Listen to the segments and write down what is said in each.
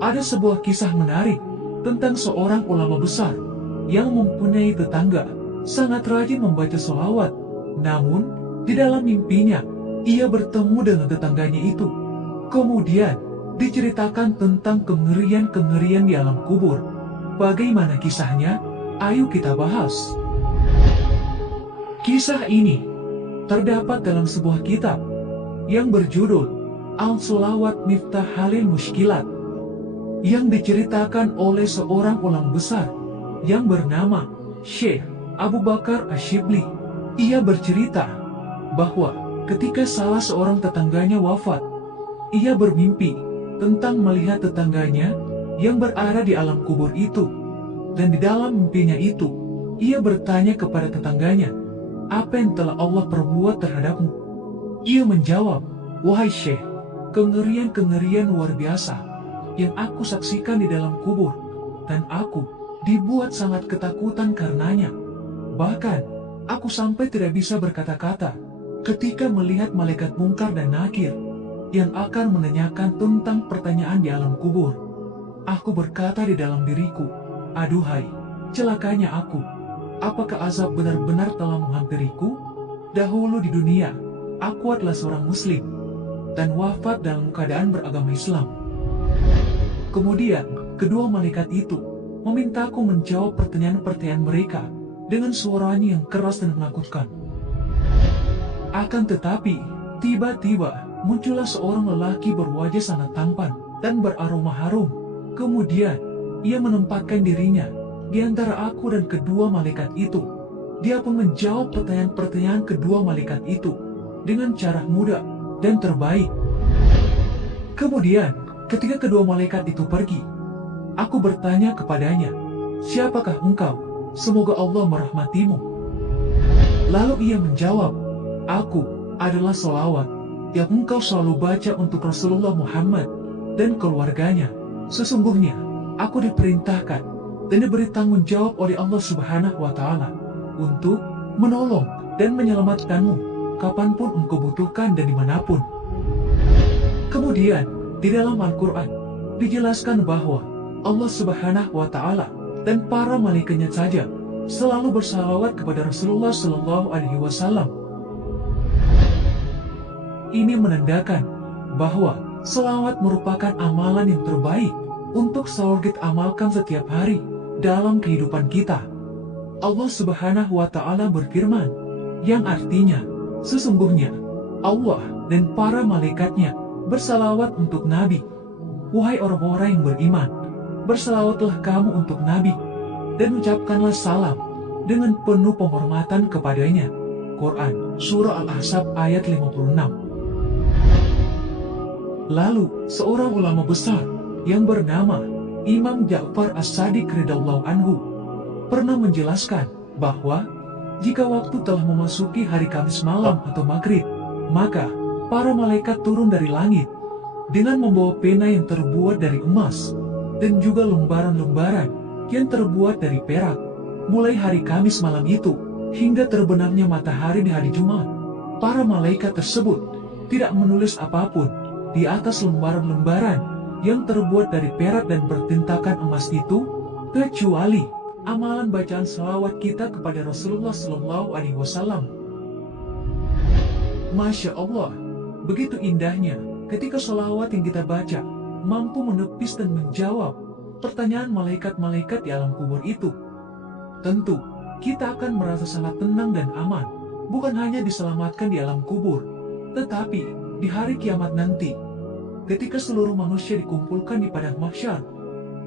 Ada sebuah kisah menarik tentang seorang ulama besar yang mempunyai tetangga sangat rajin membaca sholawat. Namun, di dalam mimpinya, ia bertemu dengan tetangganya itu. Kemudian, diceritakan tentang kengerian-kengerian di alam kubur. Bagaimana kisahnya? Ayo kita bahas. Kisah ini terdapat dalam sebuah kitab yang berjudul Al-Sholawat Miftah Halil Mushkilat, yang diceritakan oleh seorang ulama besar yang bernama Syekh Abu Bakar Asyibli. Ia bercerita bahwa ketika salah seorang tetangganya wafat, ia bermimpi tentang melihat tetangganya yang berada di alam kubur itu. Dan di dalam mimpinya itu, ia bertanya kepada tetangganya, "Apa yang telah Allah perbuat terhadapmu?" Ia menjawab, "Wahai Syekh, kengerian-kengerian luar biasa yang aku saksikan di dalam kubur, dan aku dibuat sangat ketakutan karenanya. Bahkan, aku sampai tidak bisa berkata-kata ketika melihat malaikat Munkar dan Nakir yang akan menanyakan tentang pertanyaan di alam kubur. Aku berkata di dalam diriku, aduhai, celakanya aku. Apakah azab benar-benar telah menghampiriku? Dahulu di dunia, aku adalah seorang muslim dan wafat dalam keadaan beragama Islam. Kemudian, kedua malaikat itu memintaku menjawab pertanyaan-pertanyaan mereka dengan suaranya yang keras dan menakutkan. Akan tetapi, tiba-tiba muncullah seorang lelaki berwajah sangat tampan dan beraroma harum. Kemudian, ia menempatkan dirinya di antara aku dan kedua malaikat itu. Dia pun menjawab pertanyaan-pertanyaan kedua malaikat itu dengan cara mudah dan terbaik. Kemudian, ketika kedua malaikat itu pergi, aku bertanya kepadanya, "Siapakah engkau? Semoga Allah merahmatimu." Lalu ia menjawab, "Aku adalah sholawat yang engkau selalu baca untuk Rasulullah Muhammad dan keluarganya. Sesungguhnya, aku diperintahkan dan diberi tanggung jawab oleh Allah Subhanahu wa Ta'ala untuk menolong dan menyelamatkanmu kapanpun engkau butuhkan dan dimanapun." Kemudian, di dalam Al-Quran dijelaskan bahwa Allah Subhanahu wa Ta'ala dan para malaikatnya saja selalu bersalawat kepada Rasulullah Sallallahu Alaihi Wasallam. Ini menandakan bahwa salawat merupakan amalan yang terbaik untuk selalu kita amalkan setiap hari dalam kehidupan kita. Allah Subhanahu wa Ta'ala berfirman, yang artinya, sesungguhnya Allah dan para malaikatnya bersalawat untuk Nabi. Wahai orang-orang yang beriman, bersalawatlah kamu untuk Nabi, dan ucapkanlah salam dengan penuh penghormatan kepadanya. Quran, Surah Al-Ahzab ayat 56. Lalu, seorang ulama besar yang bernama Imam Ja'far As-Sadiq radhiyallahu anhu pernah menjelaskan bahwa jika waktu telah memasuki hari Kamis malam atau maghrib, maka para malaikat turun dari langit dengan membawa pena yang terbuat dari emas dan juga lembaran-lembaran yang terbuat dari perak. Mulai hari Kamis malam itu hingga terbenamnya matahari di hari Jumat, para malaikat tersebut tidak menulis apapun di atas lembaran-lembaran yang terbuat dari perak dan bertintakan emas itu, kecuali amalan bacaan salawat kita kepada Rasulullah Sallallahu Alaihi Wasallam. Masya Allah, begitu indahnya ketika sholawat yang kita baca mampu menepis dan menjawab pertanyaan malaikat-malaikat di alam kubur itu. Tentu, kita akan merasa sangat tenang dan aman, bukan hanya diselamatkan di alam kubur, tetapi di hari kiamat nanti, ketika seluruh manusia dikumpulkan di padang mahsyar,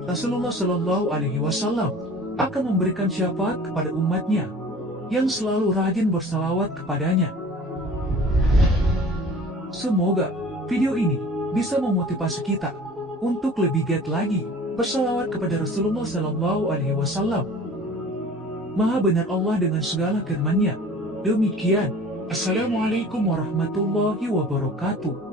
Rasulullah Shallallahu Alaihi Wasallam akan memberikan syafaat kepada umatnya yang selalu rajin bersalawat kepadanya. Semoga video ini bisa memotivasi kita untuk lebih giat lagi bersalawat kepada Rasulullah Sallallahu Alaihi Wasallam. Maha benar Allah dengan segala firman-Nya. Demikian, Assalamualaikum warahmatullahi wabarakatuh.